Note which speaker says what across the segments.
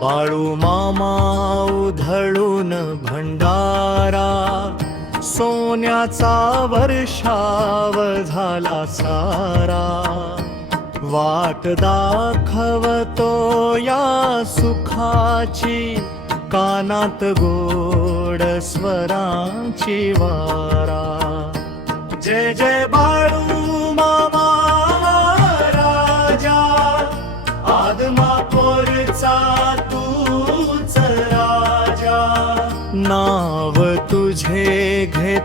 Speaker 1: बाळू मामा उधळून भंडारा सोन्याचा वर्षाव झाला सारा. वाट दाखवतो या सुखाची कानात गोड स्वरांची वारा. जय जय बाळू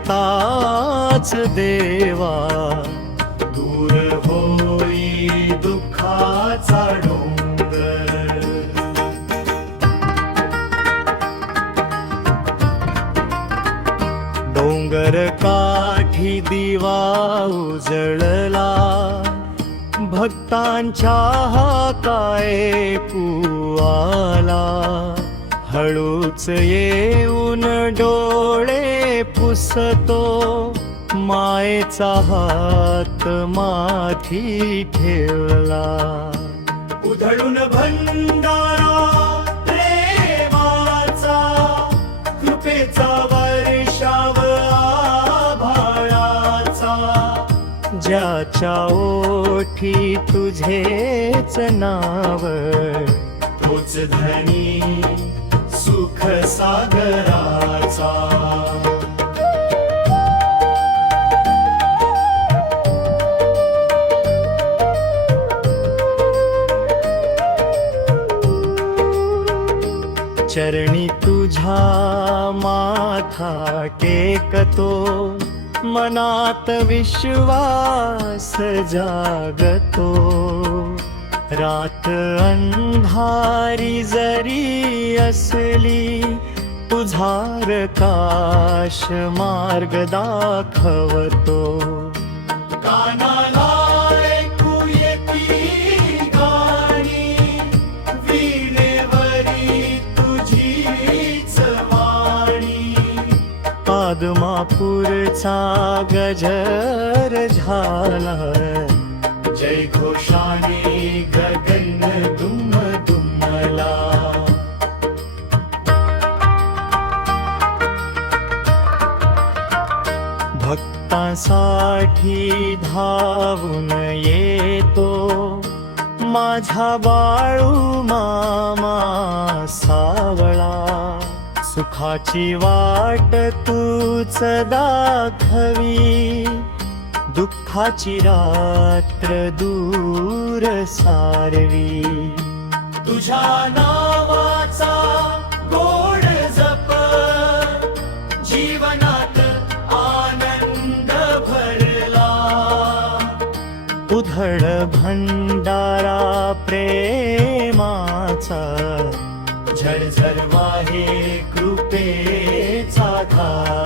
Speaker 1: घेताच देवा. दूर होई दुःखाचा डोंगर. डोंगर काठी दिवा उजळला. भक्तांच्या हाकाय पुआला. हळूच येऊन पुसतो मायेचा हात माथी ठेवला. उधळून भंडारा प्रेमाचा कृपेचा वर्षाव आभाळाचा. ज्याच्या ओठी तुझेच नाव तोच धनी सुख सागराचा. चरणी तुझा माथा टेकतो. मनात विश्वास जागतो. रात अंधारी जरी असली तुझार काश मार्ग दाखवतो. कानाला आदमापूरचा गजर झाला. जय घोषाने गगन दुम दुमला. भक्तांसाठी धावून येतो. माझा बाळू मा सुखाची वाट तूच दाखवी. दुःखाची रात्र दूर सारवी. तुझ्या नावाचा गोड जप जीवनात आनंद भरला. उधळ भंडारा प्रेम my.